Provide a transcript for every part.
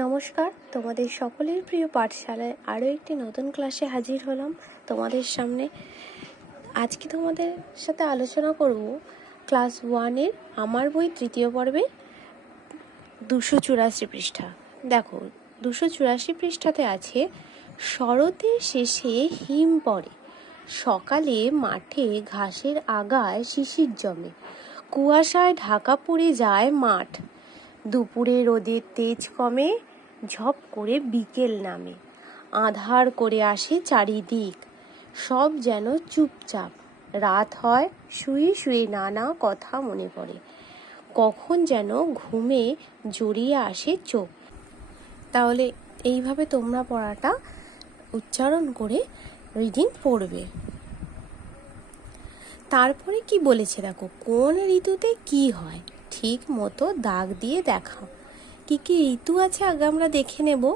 নমস্কার, তোমাদের সকলের প্রিয় পাঠশালায় আরও একটি নতুন ক্লাসে হাজির হলাম তোমাদের সামনে। আজকে তোমাদের সাথে আলোচনা করব ক্লাস ওয়ানের আমার বই তৃতীয় পর্বে দুশো চুরাশি পৃষ্ঠা। দেখো, দুশো চুরাশি পৃষ্ঠাতে আছে শরতের শেষে হিম পড়ে, সকালে মাঠে ঘাসের আগায় শিশির জমে, কুয়াশায় ঢাকা পড়ে যায় মাঠ দুপুরে রোদের তেজ কমে, ঝপ করে বিকেল নামে। আধার করে আসে চারিদিক। সব যেন চুপচাপ। রাত হয়, শুয়ে শুয়ে নানা কথা মনে পড়ে। কখন যেন ঘুমে জড়িয়ে আসে চোখ। তাহলে এইভাবে তোমরা পড়াটা উচ্চারণ করে রিডিং পড়বে। তারপরে কি বলেছে দেখো, কোন ঋতুতে কি হয়? ঠিক মতো দাগ দিয়ে দেখাও। কি কি ঋতু আছে আগে আমরা দেখে নেব।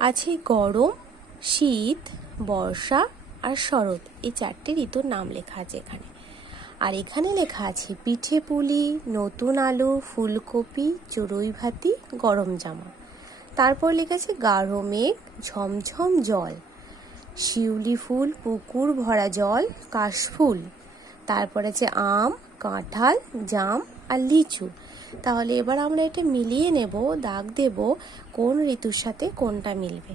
আছে গরম, শীত, বর্ষা আর শরৎ। এই চারটে ঋতুর নাম লেখা আছে এখানে। আর এখানে লেখা আছে পিঠে পুলি, নতুন আলু, ফুলকপি, চড়ুই ভাতি, গরম জামা। তারপর লেখা আছে গাঢ় মেঘ, ঝমঝম জল। শিউলি ফুল, পুকুর ভরা জল কাশফুল তারপর আছে আম, কাঁঠাল, জাম আর লিচু। তাহলে এবার আমরা এটা মিলিয়ে নেব, দাগ দেব কোন ঋতুর সাথে কোনটা মিলবে।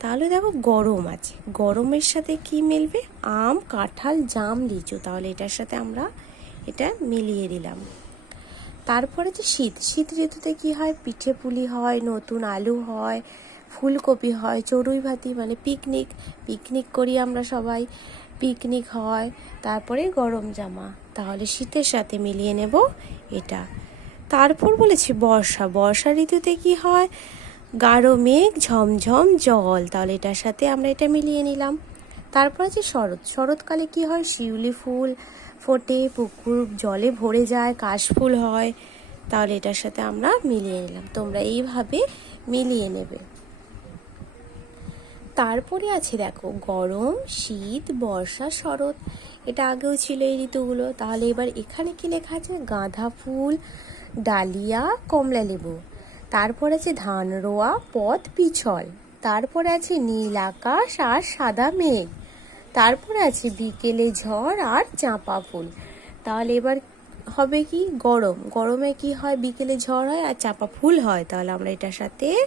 তাহলে দেখো গরম আছে। গরমের সাথে কি মিলবে? আম, কাঁঠাল, জাম, লিচু। তাহলে এটার সাথে আমরা এটা মিলিয়ে দিলাম তারপরে যে শীত শীত ঋতুতে কি হয়? পিঠে পুলি হয়, নতুন আলু হয়, ফুলকপি হয় চড়ুই ভাতি মানে পিকনিক পিকনিক করি আমরা সবাই। পিকনিক হয়, তারপরে গরম জামা। তাহলে শীতের সাথে মিলিয়ে নেব এটা। তারপর বলেছি বর্ষা। বর্ষা ঋতুতে কি হয়? গাঢ় মেঘ, ঝমঝম জল। তাহলে এটার সাথে আমরা এটা মিলিয়ে নিলাম। তারপর আছে শরৎ। শরৎকালে কি হয়? শিউলি ফুল ফোটে, পুকুর জলে ভরে যায় কাশফুল হয়। তাহলে এটার সাথে আমরা মিলিয়ে নিলাম। তোমরা এইভাবে মিলিয়ে নেবে। তারপরে আছে দেখো, গরম, শীত, বর্ষা, শরৎ। এটা আগেও ছিল এই ঋতুগুলো। তাহলে এবার এখানে কি লেখা আছে? গাঁদা ফুল, ডালিয়া, কমলা লেবু। তারপর আছে ধান রোয়া, পথ পিছল। তারপরে আছে নীল আকাশ আর সাদা মেঘ। তারপরে আছে বিকেলে ঝড় আর চাঁপা ফুল। তাহলে এবার হবে কি? গরম। গরমে কি হয়? বিকেলে ঝড় হয় আর চাঁপা ফুল হয়। তাহলে আমরা এটার সাথে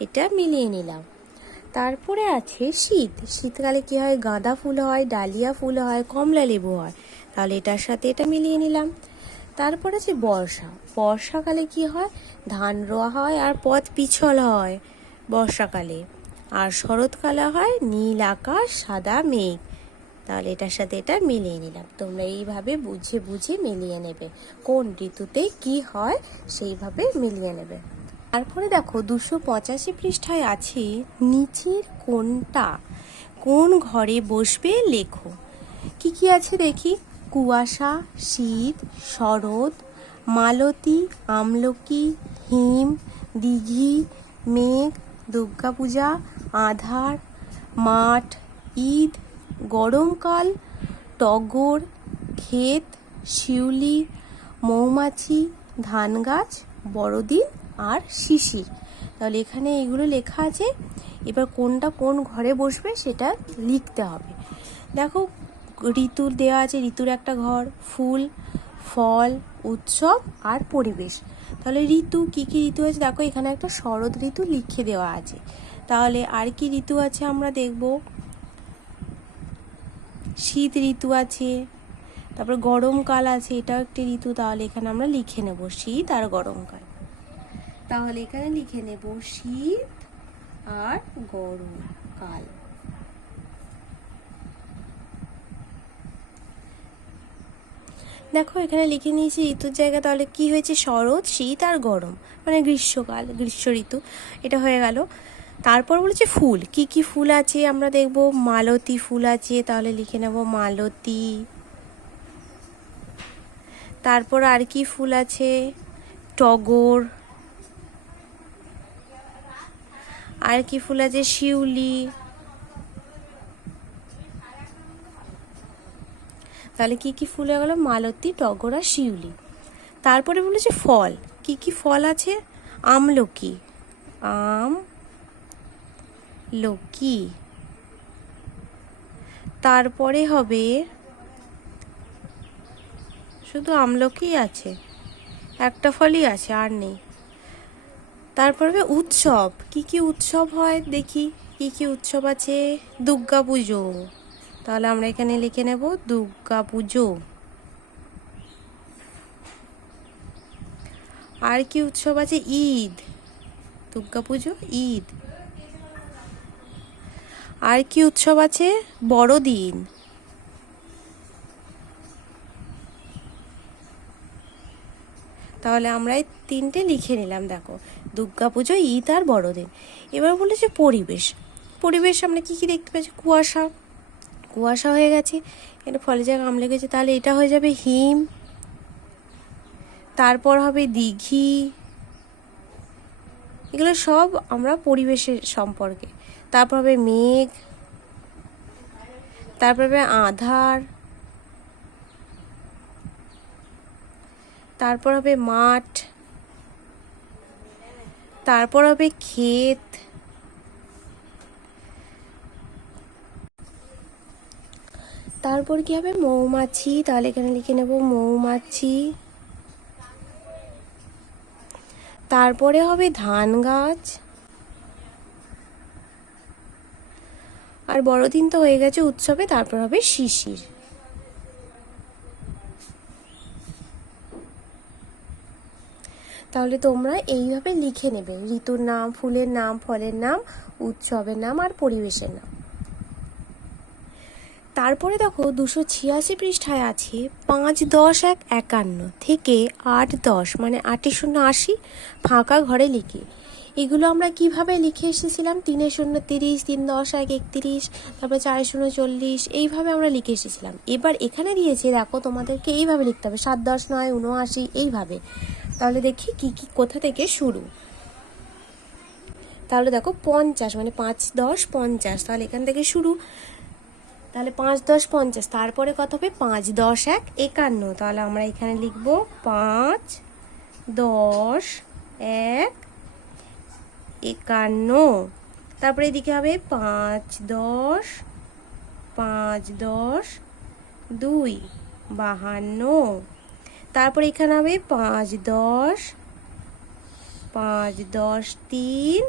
এটা মিলিয়ে নিলাম। তারপরে আছে শীত। শীতকালে কি হয়? গাঁদা ফুল হয়, ডালিয়া ফুল হয়, কমলা লেবু হয়। তাহলে এটার সাথে এটা মিলিয়ে নিলাম। তারপর আছে বর্ষা। বর্ষাকালে কি হয়? ধান রোয়া হয় আর পথ পিছল হয় বর্ষাকালে। আর শরৎকালে হয় নীল আকাশ, সাদা মেঘ। তাহলে এটার সাথে এটা মিলিয়ে নিলাম। তোমরা এইভাবে বুঝে বুঝে মিলিয়ে নেবে। কোন ঋতুতে কি হয় সেইভাবে মিলিয়ে নেবে। তারপরে দেখো দুশো পঁচাশি পৃষ্ঠায় আছে, নিচের কোনটা? কোন ঘরে বসবে লেখো। কি কি আছে দেখি? কুয়াশা, শীত, শরৎ, মালতী, আমলকি, হিম, দিঘি, মেঘ, দুর্গাপূজা, আধার, মাঠ, ঈদ, গরমকাল, টগর, ক্ষেত, শিউলি, মৌমাছি ধান গাছ বড়দিন আর শিশি। তাহলে এখানে এগুলো লেখা আছে। এবার কোনটা কোন ঘরে বসবে সেটা লিখতে হবে। দেখো, ঋতুর দেওয়া আছে, ঋতুর একটা ঘর, ফুল, ফল, উৎসব আর পরিবেশ। তাহলে ঋতু, কি কি ঋতু আছে? দেখো, এখানে একটা শরৎ ঋতু লিখে দেওয়া আছে। তাহলে আর কি ঋতু আছে আমরা দেখব? শীত ঋতু আছে, তারপর গরমকাল আছে, এটাও একটি ঋতু। তাহলে এখানে আমরা লিখে নেব শীত আর গরমকাল। তাহলে এখানে লিখে নেব শীত আর গরমকাল দেখো, এখানে লিখে নিয়েছি ঋতুর জায়গা, তাহলে কি হয়েছে? শরৎ, শীত আর গরম মানে গ্রীষ্মকাল, গ্রীষ্ম ঋতু, এটা হয়ে গেল। তারপর বলেছে ফুল, কি কি ফুল আছে? আমরা দেখব মালতী ফুল আছে, তাহলে লিখে নেব মালতী। তারপর আর কি ফুল আছে? টগর আর কি ফুল আছে? শিউলি। তাহলে কি কি ফুল হয়ে গেল? মালতী, টগর আর শিউলি। তারপরে বলেছে ফল। কি কি ফল আছে? আমলকি। আম লকি তারপরে হবে শুধু আমলকি আছে। একটা ফলই আছে, আর নেই। তারপর উৎসব। কি কি উৎসব হয় দেখি। কি কি উৎসব আছে? দুর্গা পুজো। তাহলে আমরা এখানে লিখে নেব দুর্গা পুজো। আর কি উৎসব আছে? ঈদ। দুর্গা পুজো, ঈদ। আর কি উৎসব আছে? বড়দিন। তাহলে আমরা এই তিনটে লিখে নিলাম, দেখো। দুর্গা পুজো, ঈদ আর বড়দিন। এবার বলেছে পরিবেশ। পরিবেশ আমরা কি কি দেখতে পাচ্ছি কুয়াশা। কুয়াশা হয়ে গেছে। এটা ফলে যা আম লেগেছে, তাহলে এটা হয়ে যাবে হিম। তারপর হবে দিঘি। এগুলো সব আমরা পরিবেশের সম্পর্কে। তারপর হবে মেঘ। তারপর হবে আধার। তারপর হবে মাঠ, তারপর হবে ক্ষেত। তারপর কি হবে? মৌমাছি, তাহলে এখানে লিখে নেব মৌমাছি। তারপরে হবে ধান গাছ। আর বড়দিন তো হয়ে গেছে উৎসবে, তারপর হবে শিশির। তাহলে তোমরা এইভাবে লিখে নেবে। ঋতুর নাম, ফুলের নাম, ফলের নাম, উৎসবের নাম আর পরিবেশের নাম। তারপরে দেখো দুশো ছিয়াশি পৃষ্ঠায় আছে পাঁচ দশ এক একান্ন থেকে আট দশ মানে আটে শূন্য আশি ফাঁকা ঘরে লিখি। এগুলো আমরা কীভাবে লিখে এসেছিলাম? তিনে শূন্য তিরিশ, তিন দশ এক একত্রিশ, তারপরে চারে শূন্য চল্লিশ, এইভাবে আমরা লিখে এসেছিলাম। এবার এখানে দিয়েছে, দেখো তোমাদেরকে এইভাবে লিখতে হবে, সাত দশ নয়, উনআশি, এইভাবে। তাহলে দেখি কি কি, কোথা থেকে শুরু? তাহলে দেখো পঞ্চাশ মানে পাঁচ দশ পঞ্চাশ, তাহলে এখান থেকে শুরু। তাহলে পাঁচ দশ পঞ্চাশ, তারপরে কত হবে? পাঁচ দশ এক একান্ন, তাহলে আমরা এখানে লিখব পাঁচ দশ এক একান্ন। তারপরে এদিকে হবে পাঁচ দশ পাঁচ দশ দুই, বাহান্ন। তারপরে এখানে হবে পাঁচ, দশ পাঁচ, দশ, তিন,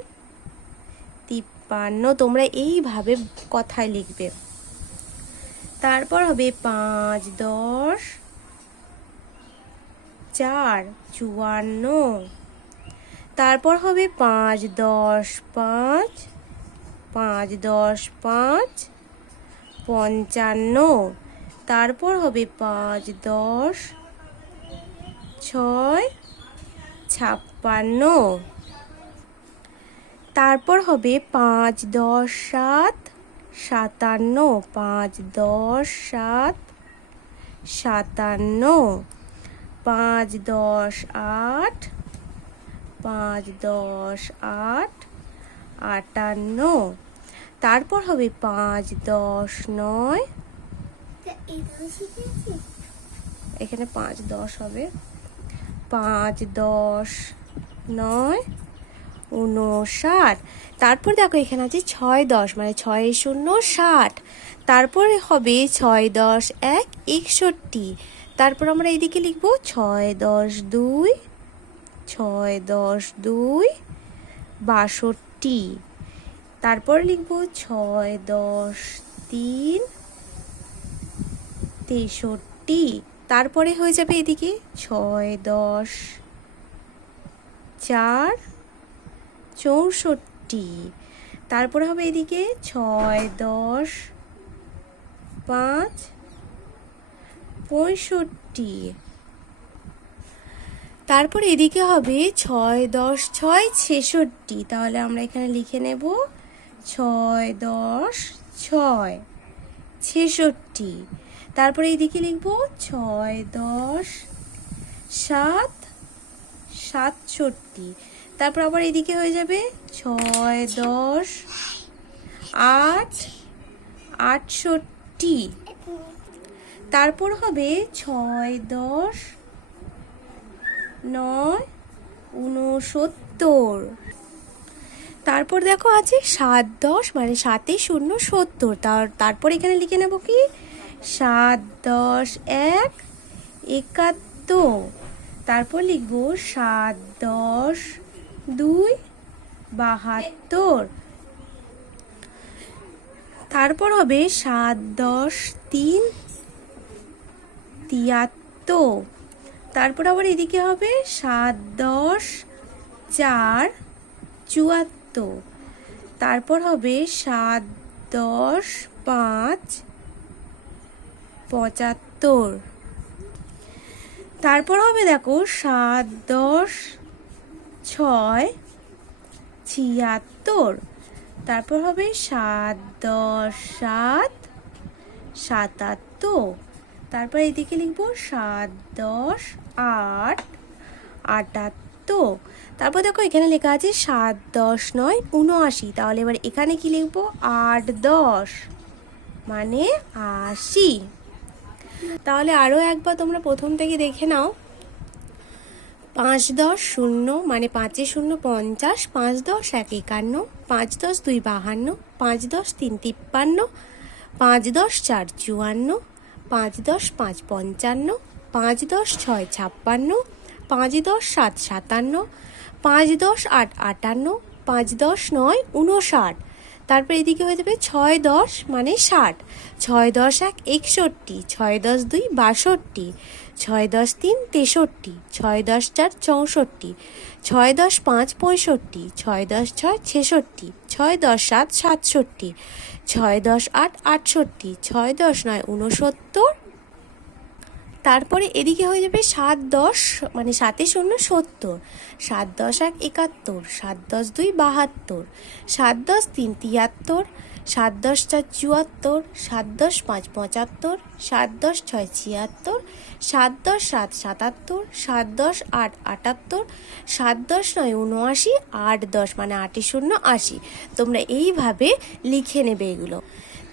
তিপ্পান্ন। তোমরা এইভাবে কথায় লিখবে। তারপর হবে পাঁচ, দশ, চার, চুয়ান্ন। তারপর হবে পাঁচ, দশ, পাঁচ পাঁচ, দশ, পাঁচ, পঞ্চান্ন। তারপর হবে পাঁচ, দশ ছয় ছাপ্পান্ন। তারপর হবে পাঁচ দশ সাত সাতান্ন। পাঁচ দশ সাত সাতান্ন। পাঁচ দশ আট পাঁচ দশ আট আটান্ন। তারপর হবে পাঁচ দশ নয়। এখানে পাঁচ দশ হবে। পাঁচ, দশ, নয়, উনষাট। তারপর দেখো এখানে আছে ছয়, দশ মানে ছয় শূন্য ষাট। তারপরে হবে ছয়, দশ, এক, একষট্টি। তারপর আমরা এইদিকে লিখব ছয়, দশ, দুই, ছয়, দশ, দুই, বাষট্টি। তারপর লিখব ছয়, দশ, তিন, তেষট্টি। তারপরে হয়ে যাবে এদিকে? ছয়, দশ, চার, চৌষট্টি। তারপরে হবে এদিকে? ছয়, দশ, পাঁচ, পঁয়ষট্টি। তারপরে এদিকে হবে? ছয়, দশ, ছয়, ছেষট্টি। তাহলে আমরা এখানে লিখে নেব ছয়, দশ, ছয়, ছেষট্টি। তারপরে এইদিকে লিখব ছয়, দশ, সাত, সাতষট্টি। তারপর আবার এদিকে হয়ে যাবে ছয়, দশ, আট, আটষট্টি। তারপর হবে ছয়, দশ, নয় উনসত্তর তারপর দেখো আছে সাত, দশ মানে সাতে শূন্য সত্তর। তার, তারপর এখানে লিখে নেব কি? সাত, দশ, এক, একাত্তর। তারপর লিখব সাত, দশ, দুই, বাহাত্তর। তারপর হবে সাত, দশ, তিন, তিয়াত্তর। তারপর আবার এদিকে হবে সাত, দশ, চার, চুয়াত্তর। তারপর হবে সাত, দশ, পাঁচ পঁচাত্তর। তারপর হবে দেখো সাত, দশ, ছয়, ছিয়াত্তর। তারপর হবে সাত, দশ, সাত, সাতাত্তর। তারপর এদিকে লিখব সাত, দশ, আট, আটাত্তর। তারপর দেখো এখানে লেখা আছে সাত, দশ নয়, উনআশি। তাহলে এবার এখানে কি লিখব? আট, দশ মানে আশি। তাহলে আরও একবার তোমরা প্রথম থেকে দেখে নাও পাঁচ দশ শূন্য মানে পাঁচে শূন্য পঞ্চাশ পাঁচ দশ এক একান্ন পাঁচ দশ দুই বাহান্ন পাঁচ দশ তিন তিপ্পান্ন পাঁচ দশ চার চুয়ান্ন পাঁচ দশ পাঁচ পঞ্চান্ন পাঁচ দশ ছয় ছাপ্পান্ন পাঁচ দশ সাত সাতান্ন পাঁচ দশ আট আটান্ন পাঁচ দশ নয় উনষাট তারপর এদিকে হয়ে যাবে ছয় দশ মানে ষাট ছয় দশ এক একষট্টি ছয় দশ দুই বাষট্টি ছয় দশ তিন তেষট্টি ছয় দশ চার চৌষট্টি ছয় দশ পাঁচ পঁয়ষট্টি ছয় দশ ছয় ছেষট্টি ছয় দশ সাত সাতষট্টি ছয় দশ আট আটষট্টি ছয় দশ নয় উনসত্তর তারপরে এদিকে হয়ে যাবে সাত দশ মানে সাতে শূন্য সত্তর। সাত দশ এক একাত্তর, সাত দশ দুই বাহাত্তর। সাত দশ তিন তিয়াত্তর, সাত দশ চার চুয়াত্তর, সাত দশ পাঁচ পঁচাত্তর, সাত দশ ছয় ছিয়াত্তর, সাত দশ সাত সাতাত্তর, সাত দশ আট আটাত্তর, সাত দশ নয় উনআশি আট দশ মানে আটে শূন্য আশি। তোমরা এইভাবে লিখে নেবে এগুলো।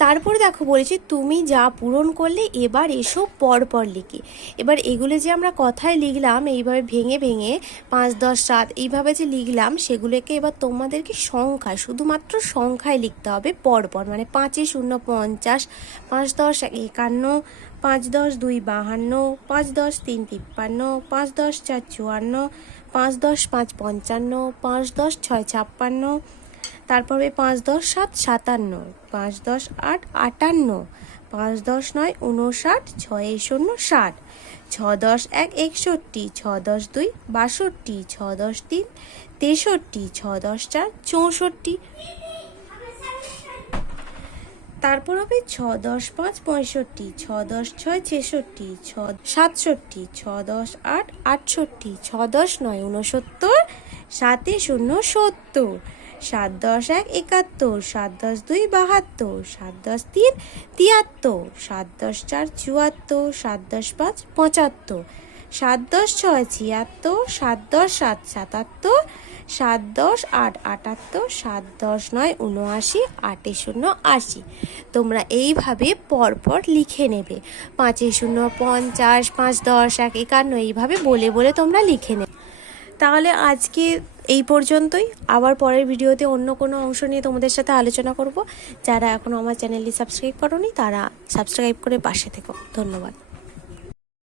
তারপরে দেখো বলেছে, তুমি যা পূরণ করলে এবার এসো পর পর লিখে। এবার এগুলো যে আমরা কথায় লিখলাম, এইভাবে ভেঙে ভেঙে পাঁচ, দশ, সাত, এইভাবে যে লিখলাম, সেগুলোকে এবার তোমাদেরকে সংখ্যায় শুধুমাত্র সংখ্যায় লিখতে হবে পর পর মানে পাঁচে শূন্য পঞ্চাশ, পাঁচ, দশ একান্ন, পাঁচ, দশ, দুই, বাহান্ন, পাঁচ, দশ, তিন, তিপ্পান্ন, পাঁচ, দশ, চার, চুয়ান্ন, পাঁচ, দশ, পাঁচ, পঞ্চান্ন, পাঁচ, দশ, ছয়, ছাপ্পান্ন তারপরে পাঁচ দশ সাত সাতান্ন, পাঁচ দশ আট আটান্ন, পাঁচ দশ নয় উনষাট ছয় শূন্য ষাট ছ দশ এক একষট্টি ছ দশ দুই বাষট্টি ছ দশ তিন তেষট্টি ছ দশ চার চৌষট্টি। তারপর হবে ছ দশ পাঁচ পঁয়ষট্টি ছ দশ ছয় ছেষট্টি ছ সাতষট্টি ছ দশ আট আটষট্টি ছ দশ নয় উনসত্তর সাতে শূন্য সত্তর। সাত দশ এক একাত্তর, সাত দশ দুই বাহাত্তর, সাত দশ তিন তিয়াত্তর, সাত দশ চার চুয়াত্তর, সাত দশ পাঁচ পঁচাত্তর, সাত দশ ছয় ছিয়াত্তর, সাত দশ সাত সাতাত্তর, সাত দশ আট আটাত্তর, সাত দশ নয় উনআশি আটে শূন্য আশি। তোমরা এইভাবে পরপর লিখে নেবে। পাঁচে শূন্য পঞ্চাশ, পাঁচ দশ এক একান্ন, এইভাবে বলে বলে তোমরা লিখে নেবে। তাহলে আজকে এই পর্যন্তই। আবার পরের ভিডিওতে অন্য কোনো অংশ নিয়ে তোমাদের সাথে আলোচনা করব। যারা এখনও আমার চ্যানেলটি সাবস্ক্রাইব করনি, তারা সাবস্ক্রাইব করে পাশে থেকো। ধন্যবাদ।